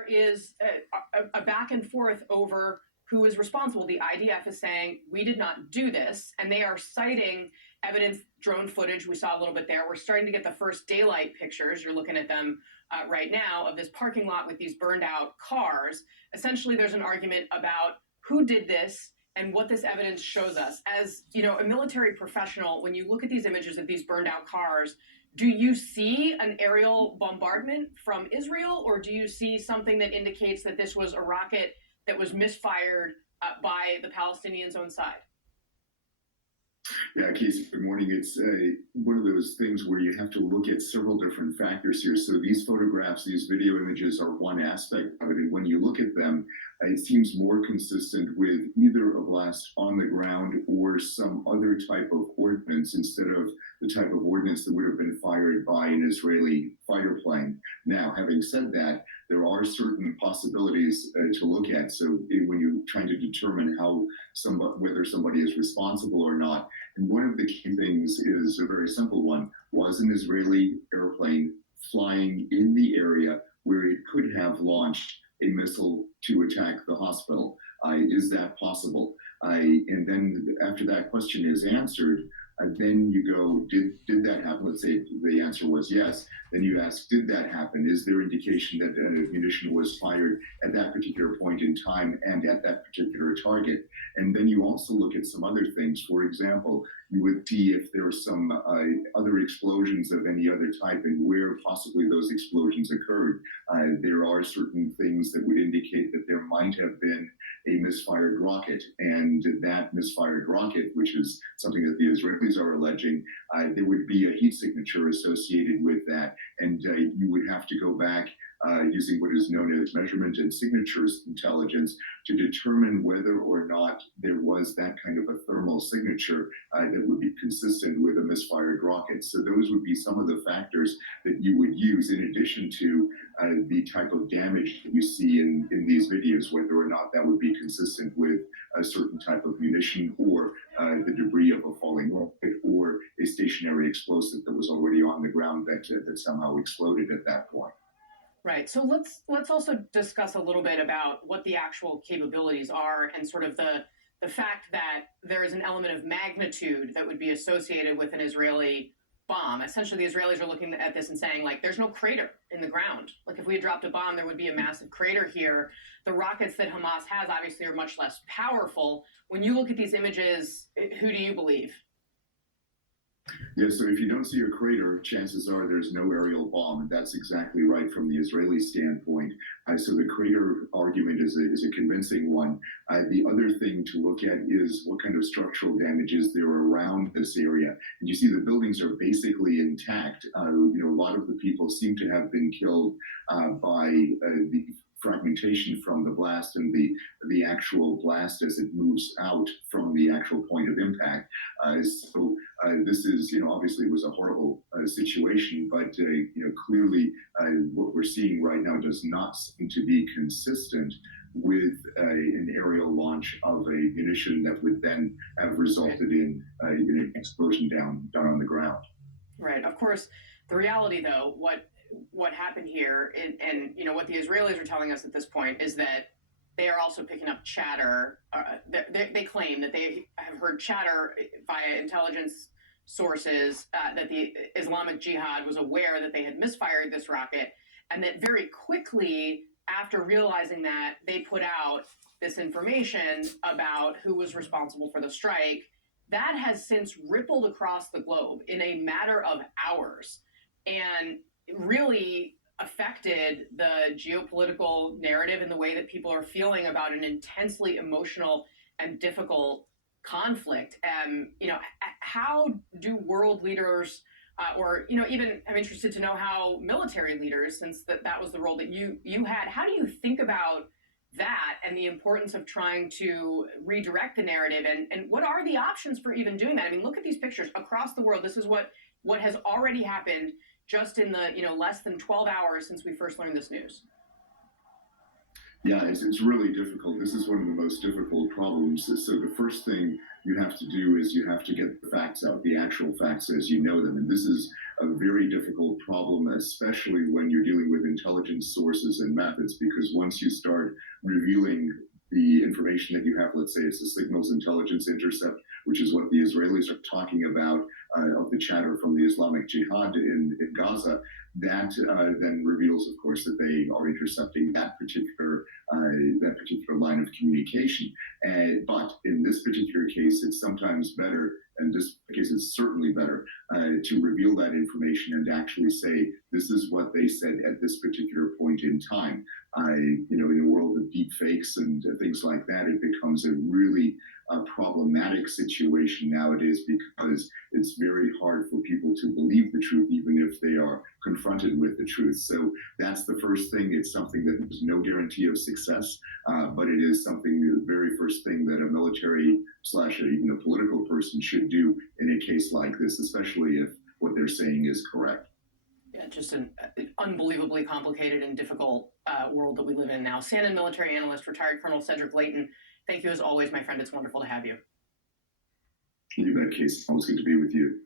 There is a back and forth over who is responsible. The IDF is saying, we did not do this, and they are citing evidence, drone footage. We saw a little bit there. We're starting to get the first daylight pictures. You're looking at them right now of this parking lot with these burned out cars. Essentially, there's an argument about who did this and what this evidence shows us. As you know, a military professional, when you look at these images of these burned out cars, do you see an aerial bombardment from Israel, or do you see something that indicates that this was a rocket that was misfired by the Palestinians' own side? Yeah, Casey, good morning. It's one of those things where you have to look at several different factors here. So these photographs, these video images are one aspect of it. And when you look at them, it seems more consistent with either a blast on the ground or some other type of ordnance instead of the type of ordnance that would have been fired by an Israeli fighter plane. Now, having said that, there are certain possibilities to look at. So when you're trying to determine whether somebody is responsible or not, and one of the key things is a very simple one: was an Israeli airplane flying in the area where it could have launched a missile to attack the hospital? Is that possible? And then after that question is answered, then you go, did that happen? Let's say the answer was yes. Then you ask, did that happen? Is there indication that munition was fired at that particular point in time and at that particular target? And then you also look at some other things. For example, you would see if there are some other explosions of any other type and where possibly those explosions occurred. There are certain things that would indicate that there might have been a misfired rocket, and that misfired rocket, which is something that the Israelis are alleging, there would be a heat signature associated with that, and you would have to go back using what is known as measurement and signatures intelligence to determine whether or not there was that kind of a thermal signature that would be consistent with a misfired rocket. So those would be some of the factors that you would use in addition to the type of damage that you see in these videos, whether or not that would be consistent with a certain type of munition or the debris of a falling rocket or a stationary explosive that was already on the ground that somehow exploded at that point. Right. So let's also discuss a little bit about what the actual capabilities are and sort of the fact that there is an element of magnitude that would be associated with an Israeli bomb. Essentially, the Israelis are looking at this and saying, like, there's no crater in the ground. Like, if we had dropped a bomb, there would be a massive crater here. The rockets that Hamas has obviously are much less powerful. When you look at these images, who do you believe? Yeah, so if you don't see a crater, chances are there's no aerial bomb, and that's exactly right from the Israeli standpoint. So the crater argument is a convincing one. The other thing to look at is what kind of structural damage is there around this area. And you see the buildings are basically intact. A lot of the people seem to have been killed by the fragmentation from the blast and the actual blast as it moves out from the actual point of impact. So this is, obviously it was a horrible situation, but clearly what we're seeing right now does not seem to be consistent with an aerial launch of a munition that would then have resulted in an explosion down on the ground. Right. Of course, the reality, though, what happened here, and what the Israelis are telling us at this point is that they are also picking up chatter. They claim that they have heard chatter via intelligence sources that the Islamic Jihad was aware that they had misfired this rocket, and that very quickly after realizing that, they put out this information about who was responsible for the strike. That has since rippled across the globe in a matter of hours and really affected the geopolitical narrative and the way that people are feeling about an intensely emotional and difficult conflict. How do world leaders or even I'm interested to know how military leaders, since that was the role that you had, how do you think about that and the importance of trying to redirect the narrative, and what are the options for even doing that? I mean, look at these pictures across the world. This is what has already happened just in the less than 12 hours since we first learned this news. Yeah, it's really difficult. This is one of the most difficult problems. So the first thing you have to do is you have to get the facts out, the actual facts as you know them. And this is a very difficult problem, especially when you're dealing with intelligence sources and methods, because once you start revealing the information that you have, let's say it's a signals intelligence intercept, which is what the Israelis are talking about, of the chatter from the Islamic Jihad in Gaza, that then reveals, of course, that they are intercepting that particular line of communication. But in this particular case, it's sometimes better, and this case is certainly better, to reveal that information and actually say this is what they said at this particular point in time. In a world of deep fakes and things like that, it becomes a really problematic situation nowadays, because it's very hard for people to believe the truth, even if they are confronted with the truth. So that's the first thing. It's something that there's no guarantee of success, but it is something, the very first thing that a military slash even a political person should do in a case like this, especially if what they're saying is correct. Yeah, just an unbelievably complicated and difficult world that we live in now. CNN military analyst, retired Colonel Cedric Leighton, thank you as always, my friend. It's wonderful to have you. You bet, Case. Always good to be with you.